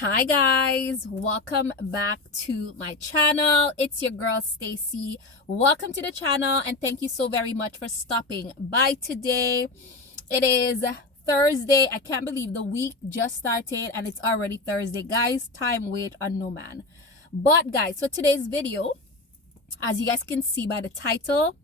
Hi guys, welcome back to my channel. It's your girl Stacy. Welcome to the channel and thank you so very much for stopping by today. It is Thursday. I can't believe the week just started and it's already Thursday. Guys, time wait on no man. But guys, for today's video, as you guys can see by the title,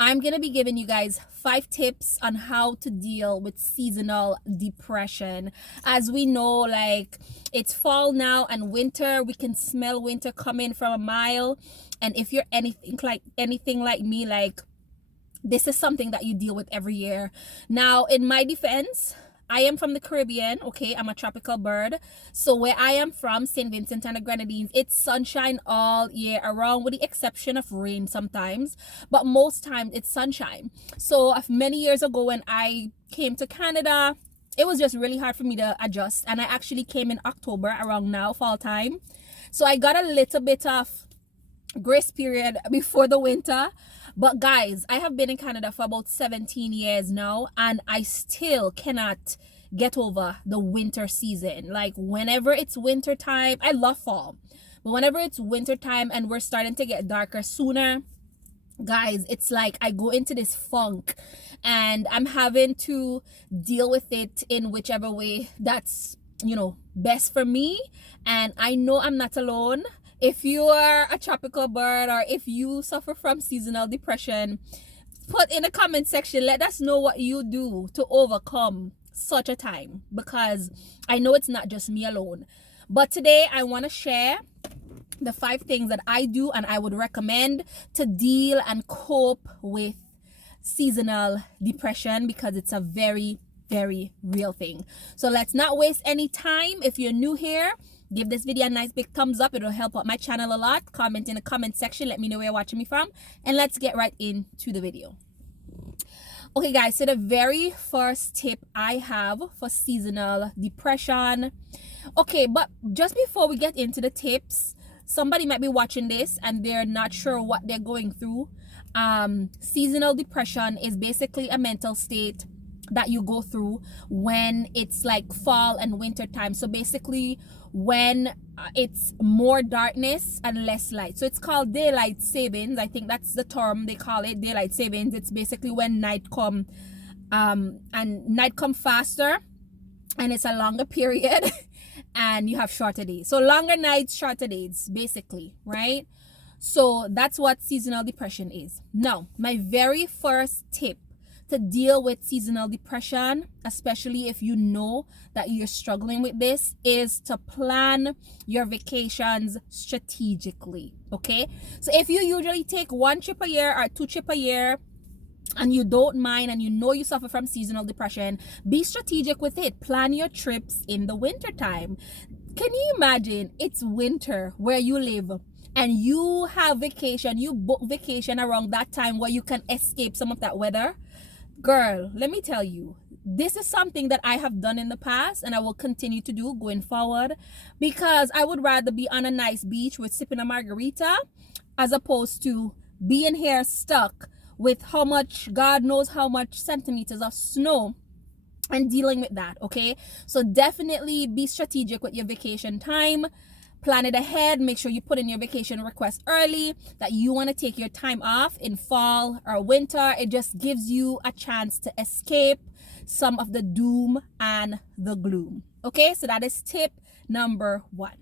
I'm going to be giving you guys 5 tips on how to deal with seasonal depression. As we know, like, it's fall now and winter, we can smell winter coming from a mile. And if you're anything like me, like, this is something that you deal with every year. Now, in my defense, I am from the Caribbean, okay? I'm a tropical bird. So where I am from, St. Vincent and the Grenadines, it's sunshine all year around with the exception of rain sometimes. But most times it's sunshine. So many years ago when I came to Canada, it was just really hard for me to adjust. And I actually came in October around now, fall time. So I got a little bit of grace period before the winter. But guys, I have been in Canada for about 17 years now and I still cannot get over the winter season. Like, whenever it's winter time, I love fall, but whenever it's winter time and we're starting to get darker sooner, guys, it's like I go into this funk and I'm having to deal with it in whichever way that's, best for me. And I know I'm not alone. If you are a tropical bird or if you suffer from seasonal depression, put in the comment section, let us know what you do to overcome such a time, because I know it's not just me alone. But today I want to share the 5 things that I do and I would recommend to deal and cope with seasonal depression, because it's a very, very real thing. So let's not waste any time. If you're new here, give this video a nice big thumbs up. It'll help out my channel a lot. Comment in the comment section. Let me know where you're watching me from. And let's get right into the video. Okay, guys. So the very first tip I have for seasonal depression. Okay, but just before we get into the tips, somebody might be watching this and they're not sure what they're going through. Seasonal depression is basically a mental state that you go through when it's like fall and winter time. So basically when it's more darkness and less light. So it's called daylight savings. I think that's the term they call it, daylight savings. It's basically when night come and night come faster and it's a longer period and you have shorter days. So longer nights, shorter days, basically, right? So that's what seasonal depression is. Now, my very first tip to deal with seasonal depression, especially if you know that you're struggling with this, is to plan your vacations strategically. Okay, so if you usually take 1 trip a year or 2 trips a year and you don't mind and you know you suffer from seasonal depression, be strategic with it. Plan your trips in the winter time. Can you imagine it's winter where you live and you have vacation, you book vacation around that time where you can escape some of that weather? Girl, let me tell you, this is something that I have done in the past and I will continue to do going forward, because I would rather be on a nice beach with sipping a margarita as opposed to being here stuck with how much, God knows how much centimeters of snow and dealing with that. Okay, so definitely be strategic with your vacation time. Plan it ahead. Make sure you put in your vacation request early that you want to take your time off in fall or winter. It just gives you a chance to escape some of the doom and the gloom. Okay, so that is tip number 1.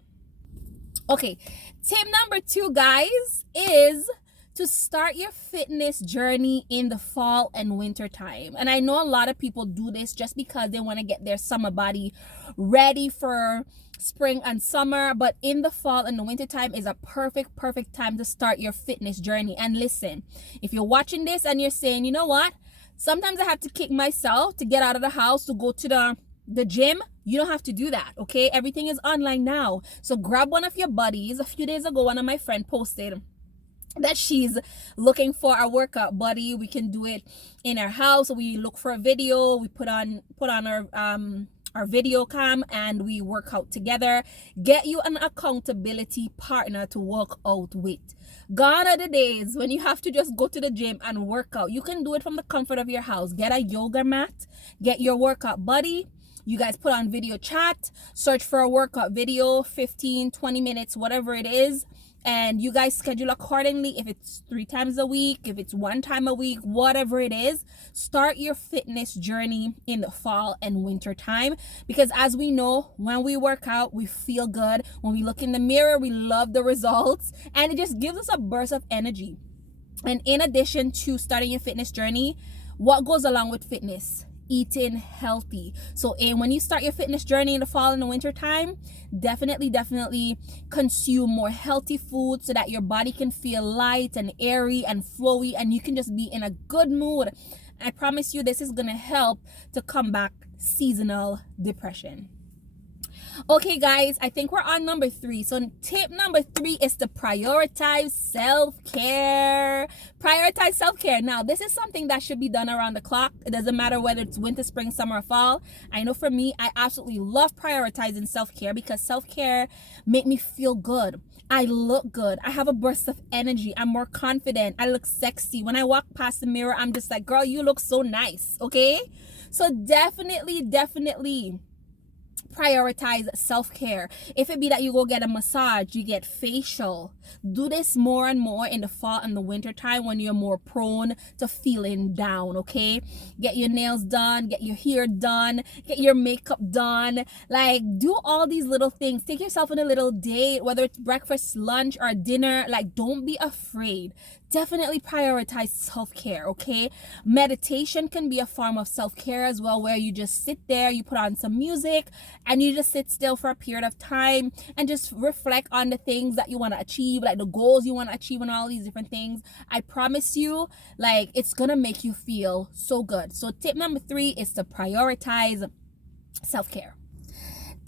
Okay, tip number 2, guys, is to start your fitness journey in the fall and winter time. And I know a lot of people do this just because they want to get their summer body ready for spring and summer, but in the fall and the winter time is a perfect time to start your fitness journey. And listen, if you're watching this and you're saying, you know what, sometimes I have to kick myself to get out of the house to go to the gym, you don't have to do that. Okay, everything is online now. So grab one of your buddies. A few days ago, one of my friends posted that she's looking for a workout buddy. We can do it in our house. We look for a video, we put on our video cam and we work out together. Get you an accountability partner to work out with. Gone are the days when you have to just go to the gym and work out. You can do it from the comfort of your house. Get a yoga mat, get your workout buddy, You guys put on video chat, search for a workout video, 15-20 minutes, whatever it is, and you guys schedule accordingly. If it's 3 times a week, if it's 1 time a week, whatever it is, start your fitness journey in the fall and winter time. Because as we know, when we work out, we feel good. When we look in the mirror, we love the results, and it just gives us a burst of energy. And in addition to starting your fitness journey, what goes along with fitness? Eating healthy. So when you start your fitness journey in the fall and the winter time, definitely consume more healthy food so that your body can feel light and airy and flowy, and you can just be in a good mood. I promise you, this is gonna help to combat seasonal depression. Okay, guys, I think we're on number 3. So tip number 3 is to prioritize self-care. Prioritize self-care. Now, this is something that should be done around the clock. It doesn't matter whether it's winter, spring, summer, or fall. I know for me, I absolutely love prioritizing self-care because self-care make me feel good. I look good. I have a burst of energy. I'm more confident. I look sexy. When I walk past the mirror, I'm just like, girl, you look so nice. Okay? So definitely prioritize self-care. If it be that you go get a massage, you get facial, do this more and more in the fall and the winter time when you're more prone to feeling down. Okay, get your nails done, get your hair done, get your makeup done. Like, do all these little things. Take yourself on a little date, whether it's breakfast, lunch, or dinner. Like, don't be afraid. Definitely prioritize self-care. Okay, meditation can be a form of self-care as well, where you just sit there, you put on some music, and you just sit still for a period of time and just reflect on the things that you want to achieve, like the goals you want to achieve and all these different things. I promise you, like, it's gonna make you feel so good. So tip number 3 is to prioritize self-care.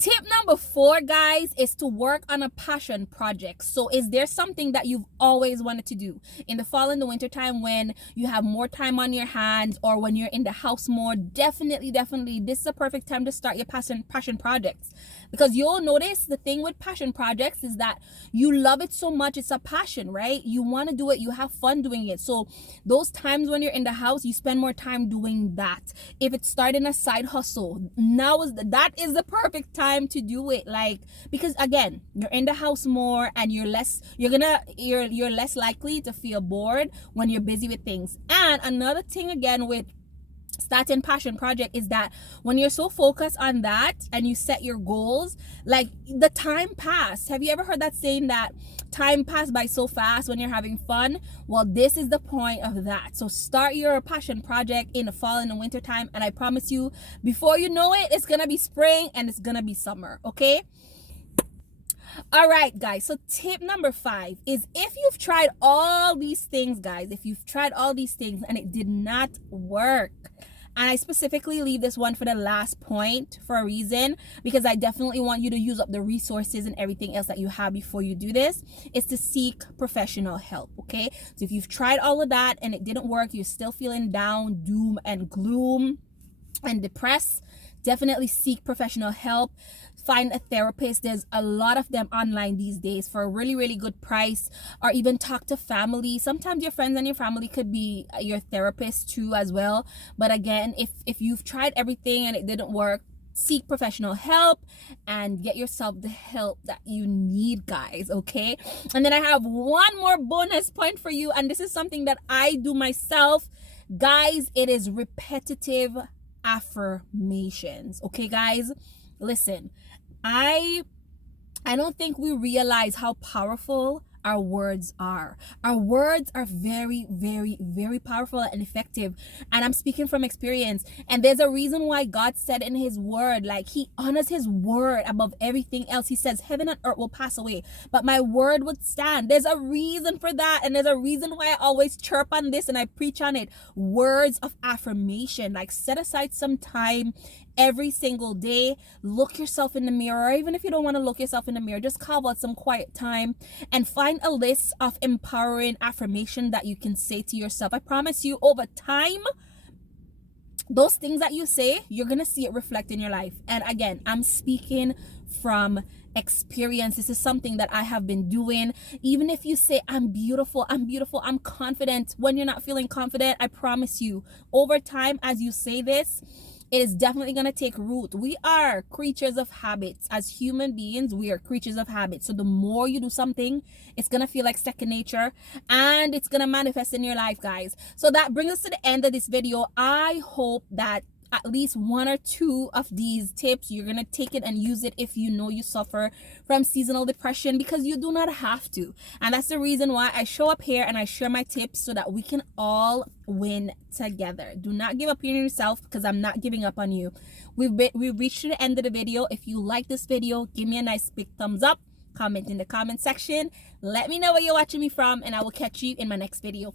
Tip number 4, guys, is to work on a passion project. So is there something that you've always wanted to do in the fall and the winter time when you have more time on your hands, or when you're in the house more? Definitely this is a perfect time to start your passion projects, because you'll notice the thing with passion projects is that you love it so much. It's a passion, right? You want to do it, you have fun doing it. So those times when you're in the house, you spend more time doing that. If it's starting a side hustle, that is the perfect time to do it. Like, because again, you're in the house more, and you're less likely to feel bored when you're busy with things. And another thing again with starting passion project is that when you're so focused on that and you set your goals, like, the time pass. Have you ever heard that saying that time pass by so fast when you're having fun? Well, this is the point of that. So start your passion project in the fall and the winter time, and I promise you, before you know it, it's gonna be spring and it's gonna be summer. Okay, all right, guys, so tip number 5 is, if you've tried all these things, guys, if you've tried all these things and it did not work, and I specifically leave this one for the last point for a reason, because I definitely want you to use up the resources and everything else that you have before you do this, is to seek professional help. Okay, so if you've tried all of that and it didn't work, you're still feeling down, doom and gloom and depressed, definitely seek professional help. Find a therapist. There's a lot of them online these days for a really good price, or even talk to family. Sometimes your friends and your family could be your therapist too as well. But again, if you've tried everything and it didn't work, seek professional help and get yourself the help that you need, guys. Okay, and then I have one more bonus point for you, and this is something that I do myself, guys. It is repetitive affirmations. Okay, guys, listen, I don't think we realize how powerful our words are. Our words are very powerful and effective, and I'm speaking from experience. And there's a reason why God said in his word, like, he honors his word above everything else. He says heaven and earth will pass away, but my word would stand. There's a reason for that, and there's a reason why I always chirp on this and I preach on it. Words of affirmation. Like, set aside some time every single day, look yourself in the mirror. Or even if you don't want to look yourself in the mirror, just carve out some quiet time and find a list of empowering affirmation that you can say to yourself. I promise you, over time, those things that you say, you're gonna see it reflect in your life. And again, I'm speaking from experience. This is something that I have been doing. Even if you say, I'm beautiful, I'm confident, when you're not feeling confident, I promise you, over time, as you say this, it is definitely going to take root. We are creatures of habits. As human beings, we are creatures of habits. So the more you do something, it's going to feel like second nature, and it's going to manifest in your life, guys. So that brings us to the end of this video. I hope that at least one or two of these tips, you're gonna take it and use it if you know you suffer from seasonal depression, because you do not have to. And that's the reason why I show up here and I share my tips, so that we can all win together. Do not give up on yourself, because I'm not giving up on you. We've reached to the end of the video. If you like this video, give me a nice big thumbs up, comment in the comment section, let me know where you're watching me from, and I will catch you in my next video.